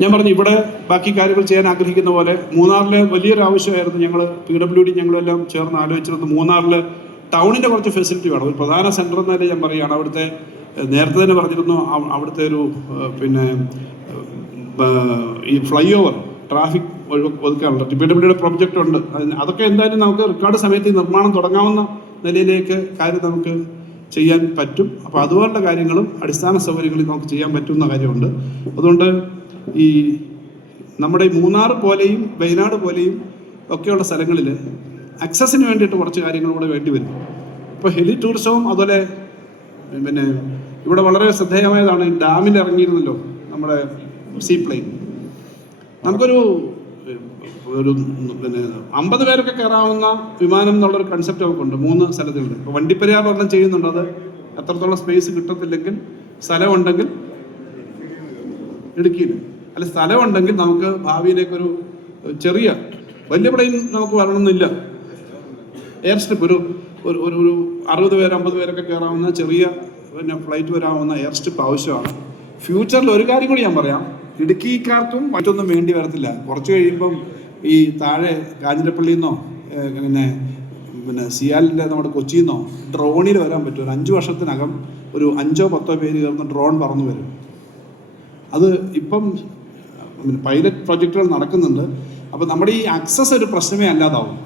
ഞാൻ പറഞ്ഞു ഇവിടെ ബാക്കി കാര്യങ്ങൾ ചെയ്യാൻ ആഗ്രഹിക്കുന്ന പോലെ മൂന്നാറിലെ വലിയൊരു ആവശ്യമായിരുന്നു ഞങ്ങൾ പി ഡബ്ല്യു ഡി ഞങ്ങളെല്ലാം ചേർന്ന് ആലോചിച്ചിരുന്നത് മൂന്നാറിൽ ടൗണിന്റെ കുറച്ച് ഫെസിലിറ്റി വേണം. ഒരു പ്രധാന സെന്റർ എന്നതിൽ ഞാൻ പറയുകയാണ്. അവിടുത്തെ നേരത്തെ തന്നെ പറഞ്ഞിരുന്നു അവിടുത്തെ ഒരു പിന്നെ ഈ ഫ്ലൈ ഓവർ ട്രാഫിക് ഒതുക്കാനുള്ള പി ഡബ്ല്യു ഡിയുടെ പ്രൊജക്റ്റ് ഉണ്ട്. അതൊക്കെ എന്തായാലും നമുക്ക് റെക്കോർഡ് സമയത്ത് നിർമ്മാണം തുടങ്ങാവുന്ന നിലയിലേക്ക് കാര്യം നമുക്ക് ചെയ്യാൻ പറ്റും. അപ്പോൾ അതുപോലുള്ള കാര്യങ്ങളും അടിസ്ഥാന സൗകര്യങ്ങളിൽ നമുക്ക് ചെയ്യാൻ പറ്റുന്ന കാര്യമുണ്ട്. അതുകൊണ്ട് ഈ നമ്മുടെ മൂന്നാർ പോലെയും വയനാട് പോലെയും ഒക്കെയുള്ള സ്ഥലങ്ങളിൽ അക്സസിന് വേണ്ടിയിട്ട് കുറച്ച് കാര്യങ്ങൾ കൂടെ വേണ്ടി വരും. ഇപ്പോൾ ഹെലി ടൂറിസവും അതുപോലെ പിന്നെ ഇവിടെ വളരെ ശ്രദ്ധേയമായതാണ് ഡാമിൽ ഇറങ്ങിയിരുന്നല്ലോ നമ്മുടെ സീ പ്ലെയിൻ നമുക്കൊരു ഒരു പിന്നെ അമ്പത് പേരൊക്കെ കയറാവുന്ന വിമാനം എന്നുള്ളൊരു കൺസെപ്റ്റ് ഉണ്ട് മൂന്ന് സ്ഥലത്തുണ്ട് ഇപ്പോൾ വണ്ടിപ്പെരിയാർ ഒരെണ്ണം ചെയ്യുന്നുണ്ട്. അത് എത്രത്തോളം സ്പേസ് കിട്ടത്തില്ലെങ്കിൽ സ്ഥലമുണ്ടെങ്കിൽ ഇടുക്കിയിൽ. അല്ല സ്ഥലമുണ്ടെങ്കിൽ നമുക്ക് ഭാവിയിലേക്കൊരു ചെറിയ വലിയ പ്ലെയിൻ നമുക്ക് വരണമെന്നില്ല. എയർ സ്ട്രിപ്പ് ഒരു ഒരു ഒരു അറുപത് പേര് അമ്പത് പേരൊക്കെ കയറാവുന്ന ചെറിയ പിന്നെ ഫ്ലൈറ്റ് വരാവുന്ന എയർ സ്ട്രിപ്പ് ആവശ്യമാണ്. ഫ്യൂച്ചറിൽ ഒരു കാര്യം കൂടി ഞാൻ പറയാം. ഇടുക്കിക്കാർക്കും മറ്റൊന്നും വേണ്ടി വരത്തില്ല. കുറച്ച് കഴിയുമ്പം ഈ താഴെ കാഞ്ഞിരപ്പള്ളിയിൽ നിന്നോ പിന്നെ പിന്നെ സിയാലിന്റെ നമ്മുടെ കൊച്ചിയിൽ നിന്നോ ഡ്രോണിൽ വരാൻ പറ്റും. ഒരു അഞ്ച് വർഷത്തിനകം ഒരു അഞ്ചോ പത്തോ പേര് ചേർന്ന് ഡ്രോൺ പറന്നു വരും. അത് ഇപ്പം പൈലറ്റ് പ്രൊജക്റ്റുകൾ നടക്കുന്നുണ്ട്. അപ്പോൾ നമ്മുടെ ഈ അക്സസ് ഒരു പ്രശ്നമേ അല്ലാതാവും.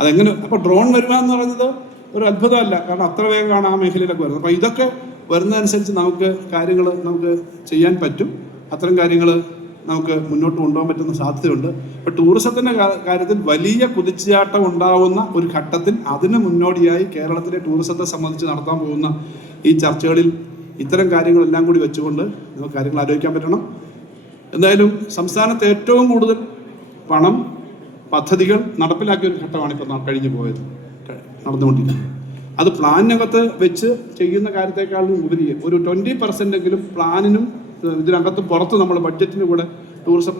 അതെങ്ങനെ അപ്പോൾ ഡ്രോൺ വരിക എന്ന് പറയുന്നത് ഒരു അത്ഭുതമല്ല. കാരണം അത്ര വേഗമാണ് ആ മേഖലയിലൊക്കെ വരുന്നത്. അപ്പോൾ ഇതൊക്കെ വരുന്നതനുസരിച്ച് നമുക്ക് കാര്യങ്ങൾ നമുക്ക് ചെയ്യാൻ പറ്റും. അത്തരം കാര്യങ്ങൾ നമുക്ക് മുന്നോട്ട് കൊണ്ടുപോകാൻ പറ്റുന്ന സാധ്യതയുണ്ട്. അപ്പോൾ ടൂറിസത്തിന്റെ കാര്യത്തിൽ വലിയ കുതിച്ചുചാട്ടം ഉണ്ടാവുന്ന ഒരു ഘട്ടത്തിൽ അതിന് മുന്നോടിയായി കേരളത്തിലെ ടൂറിസത്തെ സംബന്ധിച്ച് നടത്താൻ പോകുന്ന ഈ ചർച്ചകളിൽ ഇത്തരം കാര്യങ്ങളെല്ലാം കൂടി വെച്ചുകൊണ്ട് നമുക്ക് കാര്യങ്ങൾ ആലോചിക്കാൻ പറ്റണം. എന്തായാലും സംസ്ഥാനത്ത് ഏറ്റവും കൂടുതൽ പണം പദ്ധതികൾ നടപ്പിലാക്കിയ ഒരു ഘട്ടമാണ് ഇപ്പോൾ ന- കഴിഞ്ഞു പോയത്. നടന്നുകൊണ്ടിരിക്കുന്നത്. അത് പ്ലാനിനകത്ത് വെച്ച് ചെയ്യുന്ന കാര്യത്തെക്കാളും ഉപരി ഒരു ട്വന്റി പെർസെന്റെങ്കിലും പ്ലാനിനും ഇതിനകത്ത് പുറത്ത് നമ്മൾ ബഡ്ജറ്റിന് കൂടെ ടൂറിസം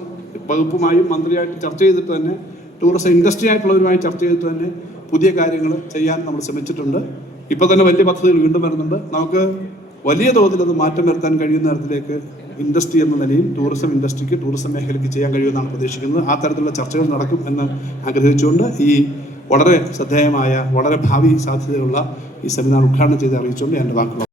വകുപ്പുമായും മന്ത്രിയായിട്ട് ചർച്ച ചെയ്തിട്ട് തന്നെ ടൂറിസം ഇൻഡസ്ട്രി ആയിട്ടുള്ളവരുമായി ചർച്ച ചെയ്തിട്ട് തന്നെ പുതിയ കാര്യങ്ങൾ ചെയ്യാൻ നമ്മൾ ശ്രമിച്ചിട്ടുണ്ട്. ഇപ്പോൾ തന്നെ വലിയ പദ്ധതികൾ വീണ്ടും വരുന്നുണ്ട്. നമുക്ക് വലിയ തോതിൽ അത് മാറ്റം വരുത്താൻ കഴിയുന്ന തരത്തിലേക്ക് ഇൻഡസ്ട്രി എന്ന നിലയിൽ ടൂറിസം ഇൻഡസ്ട്രിക്ക് ടൂറിസം മേഖലയ്ക്ക് ചെയ്യാൻ കഴിയുമെന്നാണ് പ്രതീക്ഷിക്കുന്നത്. ആ തരത്തിലുള്ള ചർച്ചകൾ നടക്കും എന്ന് ആഗ്രഹിച്ചുകൊണ്ട് ഈ വളരെ ശ്രദ്ധേയമായ വളരെ ഭാവി സാധ്യതയുള്ള ഈ സെമിനാർ ഉദ്ഘാടനം ചെയ്ത് അറിയിച്ചുകൊണ്ട് എന്റെ വാക്കുകൾ